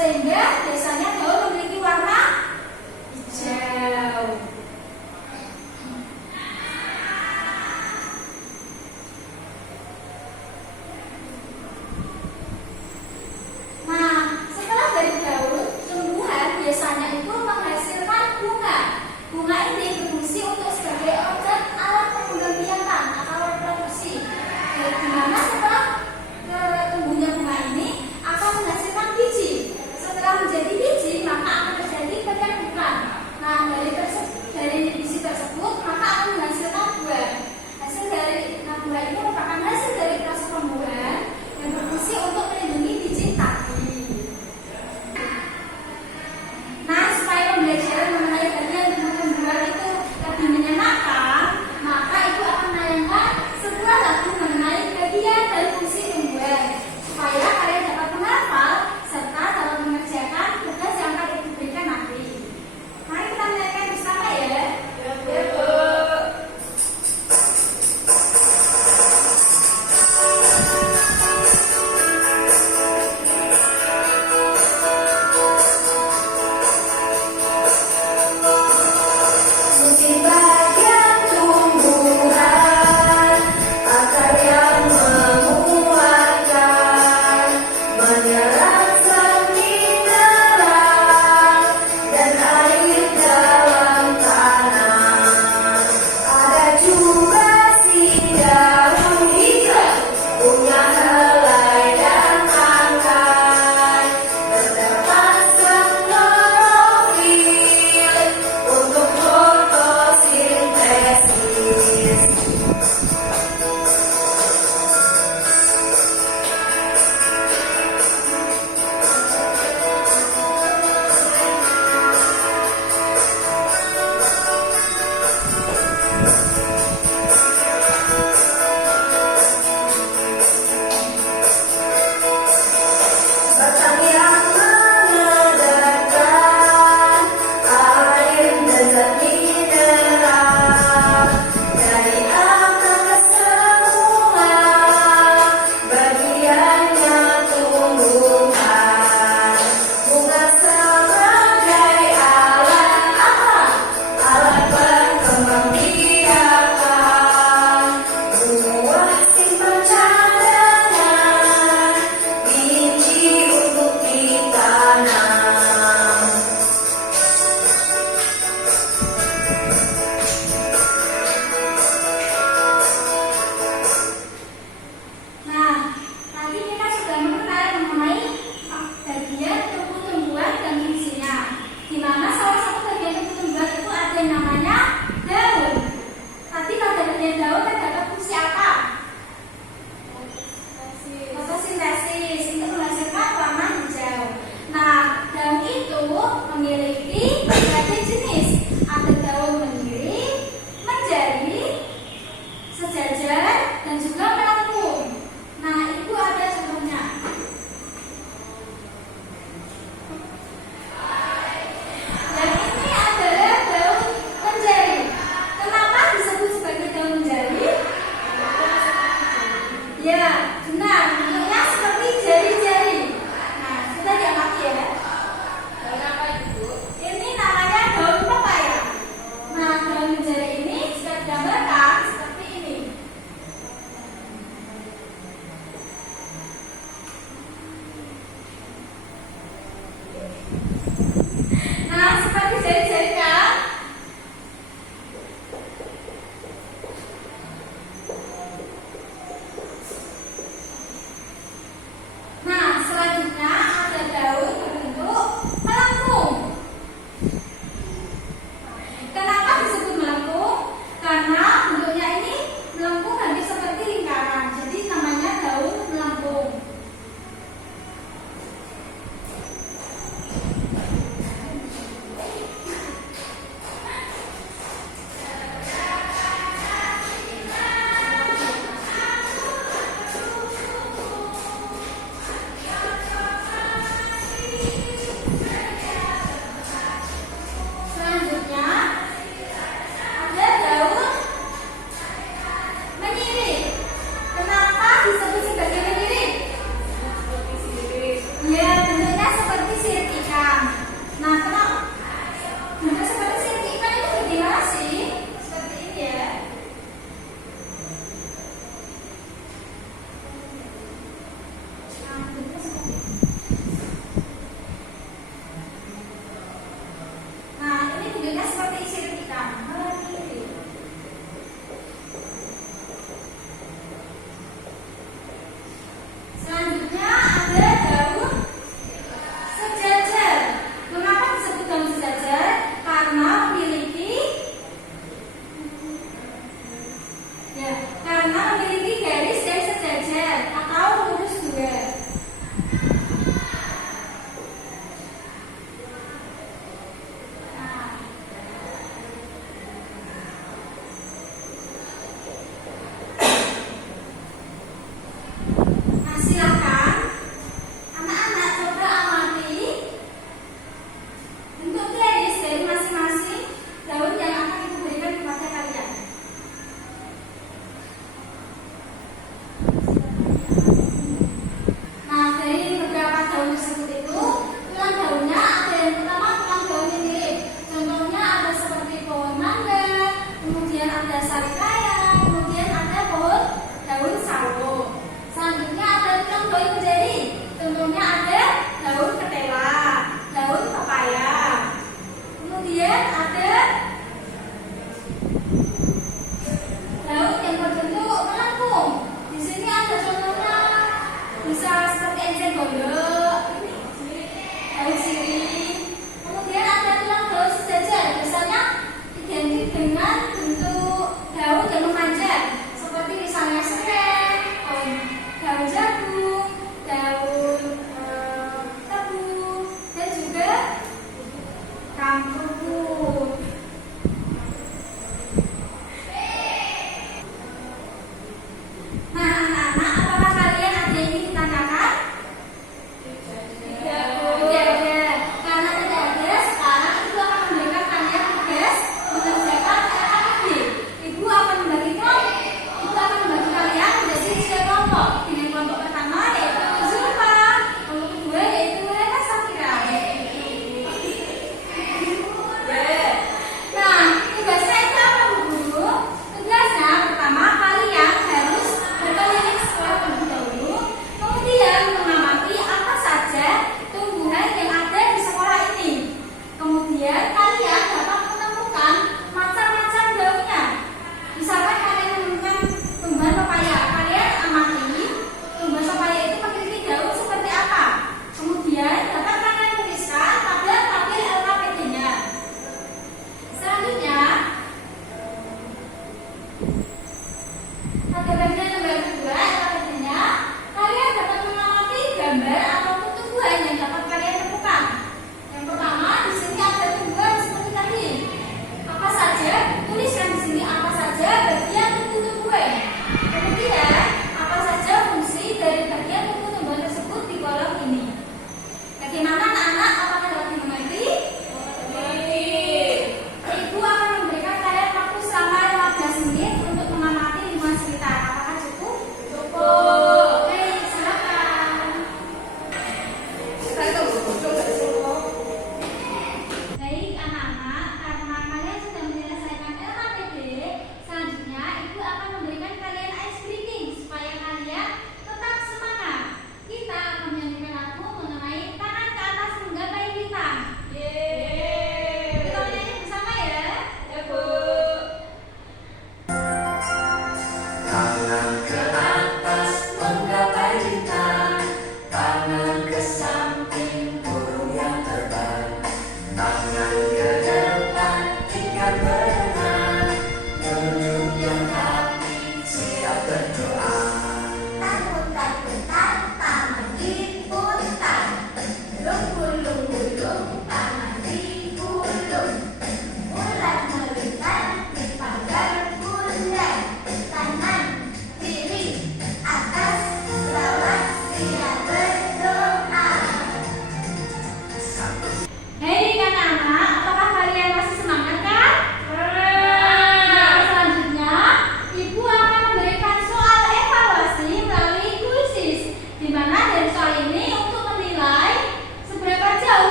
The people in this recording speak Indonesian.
sehingga biasanya daun memiliki warna hijau. Nah, setelah dari daun, tumbuhan biasanya itu menghasilkan bunga. Bunga ini berfungsi untuk sebagai organ alat penggantian atau reproduksi. Di mana setelah tumbuhnya bunga ini akan menghasilkan biji. Setelah menjadi biji, maka akan terjadi penyerbukan. Nah, dari biji tersebut maka akan menghasilkan buah. Hasil dari buah ini merupakan hasil dari proses pembuahan yang berfungsi untuk melindungi biji tadi. Nah, supaya pembelajaran mengenai bagian tumbuhan itu lebih menyenangkan, maka ibu akan menayangkan sebuah lagu mengenai bagian dan fungsi tumbuhan supaya kalian dapat menghafal serta dapat mengerjakan tugas yang akan ibu berikan nanti. Mari kita menyanyikan bersama ya. Ya, Bu. Fungsi bagian tumbuhan, akar yang menguatkan, menyerap zat mineral dan air dalam tanah. Ada juga si daun hijau, punya helai dan akar, terdapat zat klorofil untuk fotosintesis. Batang yang mengedarkan air dan zat mineral dari akar ke semua bagiannya tumbuhan. Bunga sebagai alat apa? Alat berkembang biakan. Buah simpan cadangan, biji untuk ditanam. Nah, tadi kita sudah mengenal mengenai bagian tubuh tumbuhan dan fungsinya. Di mana salah satu bagian tubuh tumbuhan itu ada yang namanya daun. Tadi pada bagian daun terdapat fungsi apa? Fotosintesis untuk menghasilkan warna hijau. Nah, daun itu memiliki berbagai jenis. Ada daun mengiring, menjadi, sejajar, dan juga melengkung. Nah, itu ada contohnya. Dan ini adalah daun menjadi. Kenapa disebut sebagai daun menjadi? Ya, benar. Bentuknya seperti jari-jari. Nah, kita lihat lagi ya. Daun apa itu? Ini namanya daun pepaya. Nah, daun menjadi ini jika digambarkan seperti ini. Nah, seperti jari-jari kan? Nah, Bondo.